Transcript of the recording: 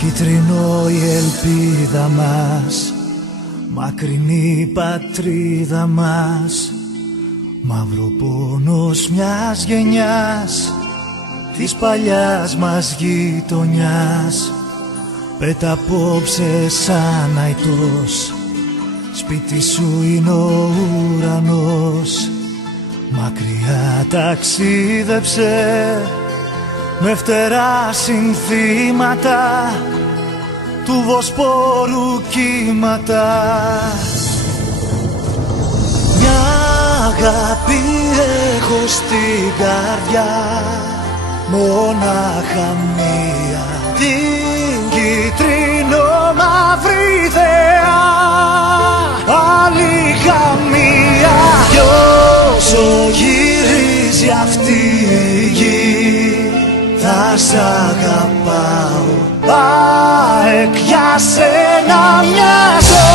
Κίτρινο η ελπίδα μας, μακρινή η πατρίδα μας, μαύρο πόνος μιας γενιάς, της παλιάς μας γειτονιάς. Πέτα απόψε σαν αητός, σπίτι σου είναι ο ουρανός. Μακριά ταξίδεψε με φτερά συνθήματα του Βοσπόρου κύματα. Μια αγάπη έχω στην καρδιά, μονάχα μία, την κίτρινο μαύρη θεά. Άλλη καμία, κι όσο γυρίζει αυτή η γη, θα σ' αγαπάω, ΑΕΚ, για σένα μια ζωή.